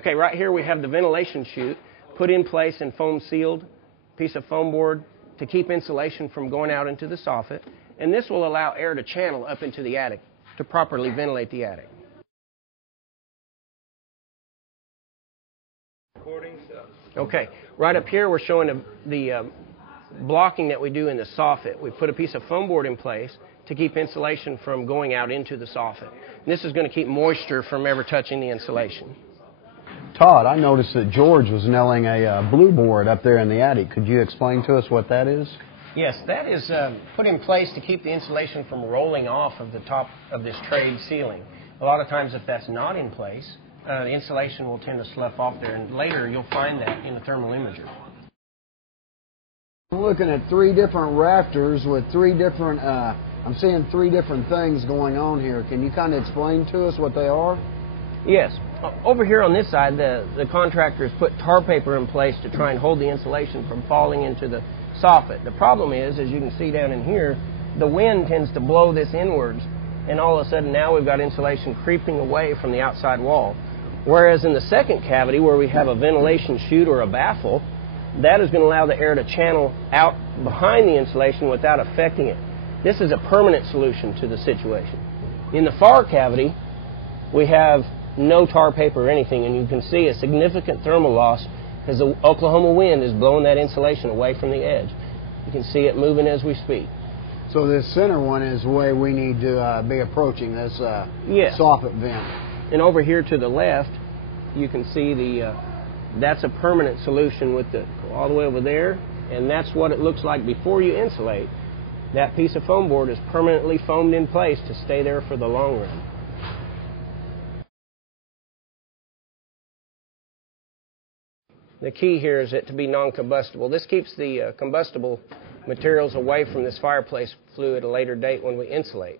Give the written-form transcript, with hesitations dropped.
Okay, right here we have the ventilation chute put in place and foam sealed, piece of foam board to keep insulation from going out into the soffit, and this will allow air to channel up into the attic to properly ventilate the attic. Okay, right up here we're showing the blocking that we do in the soffit. We put a piece of foam board in place to keep insulation from going out into the soffit. And this is going to keep moisture from ever touching the insulation. Todd, I noticed that George was nailing a blue board up there in the attic. Could you explain to us what that is? Yes, that is put in place to keep the insulation from rolling off of the top of this trade ceiling. A lot of times if that's not in place, the insulation will tend to slough off there, and later you'll find that in the thermal imager. I'm looking at 3 different rafters with 3 different, I'm seeing 3 different things going on here. Can you kind of explain to us what they are? Yes. Over here on this side, the contractor has put tar paper in place to try and hold the insulation from falling into the soffit. The problem is, as you can see down in here, the wind tends to blow this inwards, and all of a sudden now we've got insulation creeping away from the outside wall. Whereas in the second cavity, where we have a ventilation chute or a baffle, that is going to allow the air to channel out behind the insulation without affecting it. This is a permanent solution to the situation. In the far cavity, we have no tar paper or anything, and you can see a significant thermal loss because the Oklahoma wind is blowing that insulation away from the edge. You can see it moving as we speak. So this center one is the way we need to be approaching this yes. soffit vent. And over here to the left, you can see that's a permanent solution with all the way over there, and that's what it looks like before you insulate. That piece of foam board is permanently foamed in place to stay there for the long run. The key here is it to be non-combustible. This keeps the combustible materials away from this fireplace flue at a later date when we insulate.